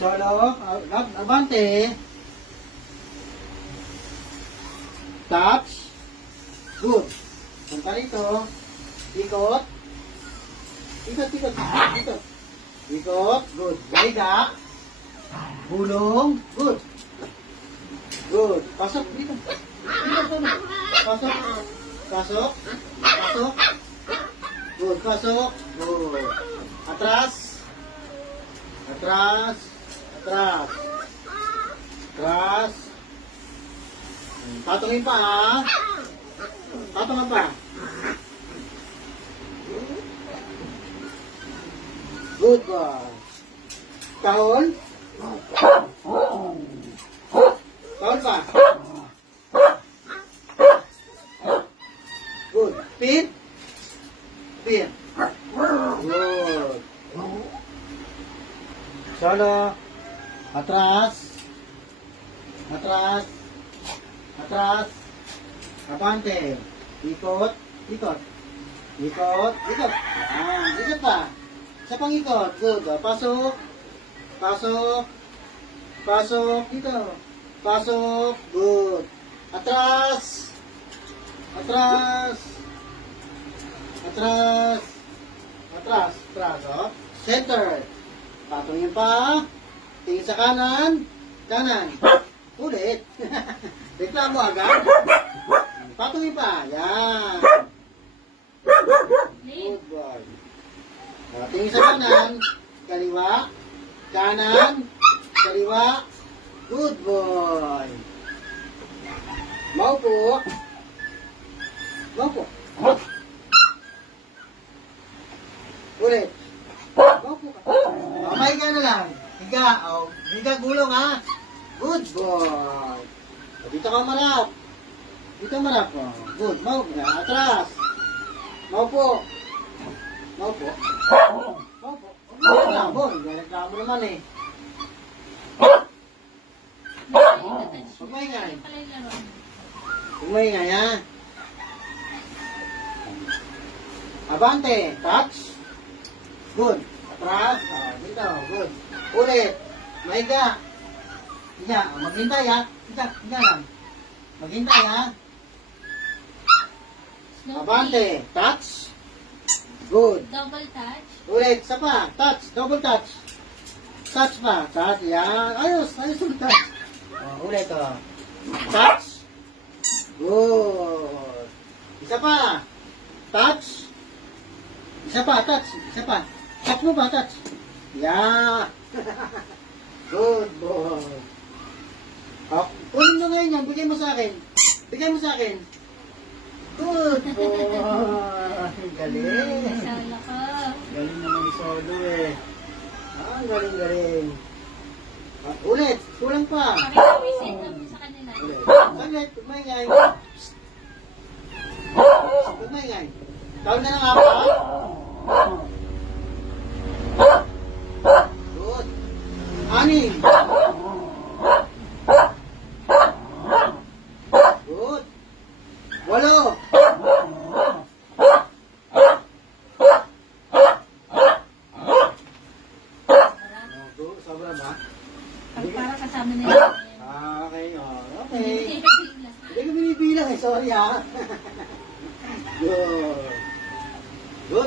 Solo. Abante. Touch. Good. Punta rito. Ikot. Ikot. Ikot. Ikot. Good. Maiga. Gulong. Good. Good. Pasok dito. Pasok. Pasok. Pasok. Good. Pasok. Good. Atras. Atras. Atras. Atras. Tatungin pa ha. Tatungan pa. Good boy. Kahon. Kahon pa. Good. Pin. Pin. Good. Solo. Atras. Atras. Atras. Abante. Ikot. Ikot. Ikot. Ikot. Ikot pa. Isa pang ikot. Good. Pasok. Pasok. Pasok. Dito. Pasok. Good. Atras. Atras. Atras. Atras. Atras. Oh. Center. Patungin pa. Tingin sa kanan. Kanan. Ulit. Reklamo agad. Patungin pa. Yan. Good boy. Tingin sa kanan. Kaliwa. Kanan. Kaliwa. Good boy. Maupo. Maupo. Ulit. Maupo ka. Higa na lang. Higa. Higa gulong ha. Good boy. Dito ka marap. Dito marap. Good. Maupo na. Atras. Maupo. Maupo. Maupo. Reklamo. Reklamo naman eh. Huwag maingay. Huwag maingay ha. Abante. Touch. Good. Atras. Dito. Good. Ulit. Maiga. Higa. Maghintay ha. Higa. Higa lang. Maghintay ha. Abante. Touch. Good. Double touch. Ulit. Isa pa. Touch. Double touch. Touch pa. Touch. Yan. Ayos. Ayos yung touch. Ulit o. Touch. Good. Isa pa. Touch. Isa pa. Touch. Isa pa. Touch mo ba? Touch. Yan. Good boy. Kunin mo ngayon yan. Bigay mo sa akin. Bigay mo sa akin. Good boy. Galing. Nasala ka. Galing naman ni Solo eh. Galing. Ulit. Kulang pa. Pakita-visit naman sa kanila. Ulit. Ulit. Umay-ingay. Umay-ingay. Taon na ng apa. Good. Anim. Good. Walo. Sobra ba? Para kasama na yun. Okay. Okay. Hindi ko binibilang eh. Sorry ha. Good.